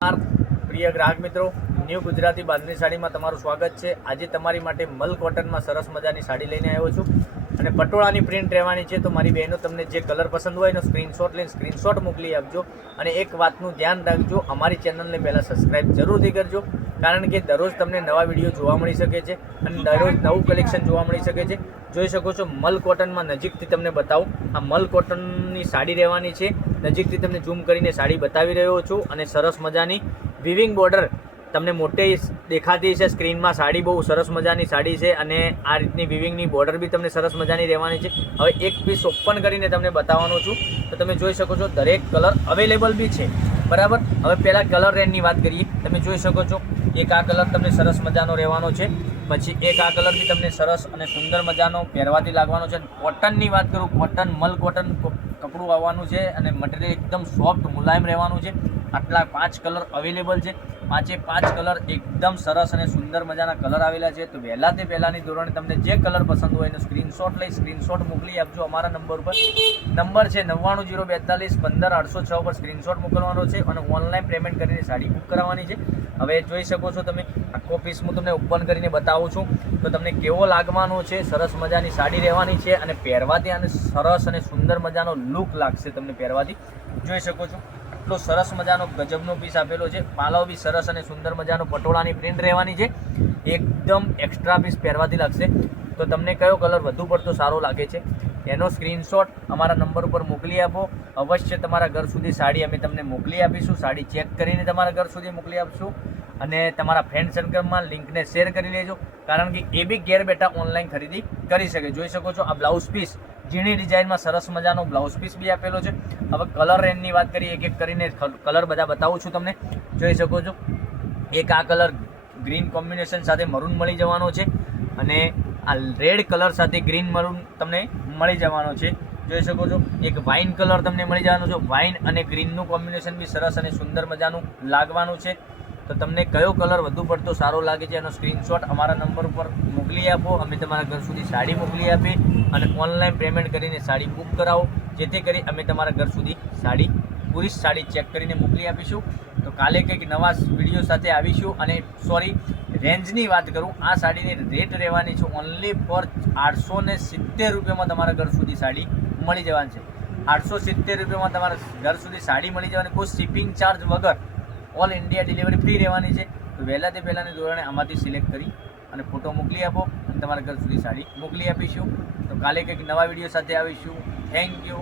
પ્રિય ગ્રાહક મિત્રો, ન્યૂ ગુજરાતી બાંધણી સાડીમાં તમારું સ્વાગત છે। આજે તમારી માટે મલ કોટનમાં સરસ મજાની સાડી લઈને આવ્યો છું અને પટોળાની પ્રિન્ટ રહેવાની છે। તો મારી બહેનો તમને જે કલર પસંદ હોય એનો સ્ક્રીનશોટ લઈને સ્ક્રીનશોટ મોકલી આપજો અને એક વાતનું ધ્યાન રાખજો, અમારી ચેનલને પહેલાં સબસ્ક્રાઈબ જરૂરથી કરજો, કારણ કે દરરોજ તમને નવા વિડીયો જોવા મળી શકે છે અને દરરોજ નવું કલેક્શન જોવા મળી શકે છે। જોઈ શકો છો મલ કોટનમાં નજીકથી તમને બતાવું, આ મલ કોટનની સાડી રહેવાની છે। નજીકથી તમને ઝૂમ કરીને સાડી બતાવી રહ્યો છું અને સરસ મજાની વિવિંગ બોર્ડર તમને મોટે દેખાતી છે સ્ક્રીનમાં। સાડી બહુ સરસ મજાની સાડી છે અને આ રીતની વિવિંગની બોર્ડર બી તમને સરસ મજાની રહેવાની છે। હવે એક પીસ ઓપન કરીને તમને બતાવવાનો છું, તો તમે જોઈ શકો છો દરેક કલર અવેલેબલ બી છે, બરાબર। હવે પહેલાં કલર રેન્જની વાત કરીએ, તમે જોઈ શકો છો એક આ કલર તમને સરસ મજાનો રહેવાનો છે, પછી એક આ કલર બી તમને સરસ અને સુંદર મજાનો પહેરવાથી લાગવાનો છે। કોટનની વાત કરું, કોટન મલ કોટન કપડું આવવાનું છે અને મટીરિયલ એકદમ સોફ્ટ મુલાયમ રહેવાનું છે। આટલા 5 કલર અવેલેબલ છે, 5 કલર એકદમ સરસ અને સુંદર મજાના કલર આવેલા છે। તો વહેલા તે પહેલાંની ધોરણે તમને જે કલર પસંદ હોય એનો સ્ક્રીનશોટ લઈ સ્ક્રીનશોટ મોકલી આપજો અમારા નંબર પર। નંબર છે 9902415806 પર સ્ક્રીનશોટ મોકલવાનો છે અને ઓનલાઈન પેમેન્ટ કરીને સાડી બુક કરાવવાની છે। હવે જોઈ શકો છો તમે આખો પીસ હું તમને ઓપન કરીને બતાવું છું તો તમને કેવો લાગવાનો છે। સરસ મજાની સાડી રહેવાની છે અને પહેરવાથી અને સરસ અને સુંદર મજાનો લુક લાગશે તમને પહેરવાથી। જોઈ શકો છો આટલો સરસ મજાનો ગજબનો પીસ આપેલો છે, પાલવ બી સરસ અને સુંદર મજાનો પટોળાની પ્રિન્ટ રહેવાની છે, એકદમ એક્સ્ટ્રા પીસ પહેરવાથી લાગશે। તો તમને કયો કલર વધુ પડતો સારો લાગે છે એનો સ્ક્રીનશોટ અમારા નંબર ઉપર મોકલી આપો, અવશ્ય તમારા ઘર સુધી સાડી અમે તમને મોકલી આપીશું। સાડી ચેક કરીને તમારા ઘર સુધી મોકલી આપીશું અને તમારા ફ્રેન્ડ સર્કલમાં લિંકને શેર કરી લેજો, કારણ કે એ બી ઘેર બેઠા ઓનલાઈન ખરીદી કરી શકે। જોઈ શકો છો આ બ્લાઉઝ પીસ ઝીણી ડિઝાઇનમાં સરસ મજાનો બ્લાઉઝ પીસ બી આપેલો છે। હવે કલર રેન્જની વાત કરીએ, એક એક કરીને કલર બધા બતાવું છું તમને। જોઈ શકો છો એક આ કલર ગ્રીન કોમ્બિનેશન સાથે મરૂન મળી જવાનો છે અને આ રેડ કલર સાથે ગ્રીન મરૂન તમને મળી જવાનો છે। જોઈ શકો છો એક વાઇન કલર તમને મળી જવાનો છે, વાઇન અને ગ્રીનનું કોમ્બિનેશન બી સરસ અને સુંદર મજાનું લાગવાનું છે। તો તમને કયો કલર વધુ પડતો સારો લાગે છે એનો સ્ક્રીનશોટ અમારા નંબર ઉપર મોકલી આપો, અમે તમારા ઘર સુધી સાડી મોકલી આપી અને ઓનલાઈન પેમેન્ટ કરીને સાડી બુક કરાવો, જેથી કરી અમે તમારા ઘર સુધી સાડી પૂરી સાડી ચેક કરીને મોકલી આપીશું। તો કાલે કંઈક નવા વિડીયો સાથે આવીશું અને રેન્જની વાત કરું, આ સાડીની રેટ રહેવાની છે ઓનલી ફોર 870 રૂપિયામાં તમારા ઘર સુધી સાડી મળી જવાની છે। 870 રૂપિયામાં તમારા ઘર સુધી સાડી મળી જવાની, કોઈ શિપિંગ ચાર્જ વગર, ઓલ ઇન્ડિયા ડિલિવરી ફ્રી રહેવાની છે। તો વહેલા તે પહેલાંની ધોરણે આમાંથી સિલેક્ટ કરી અને ફોટો મોકલી આપો અને તમારા ઘર સુધી સાડી મોકલી આપીશું। તો કાલે કંઈક નવા વિડીયો સાથે આવીશું। Thank you.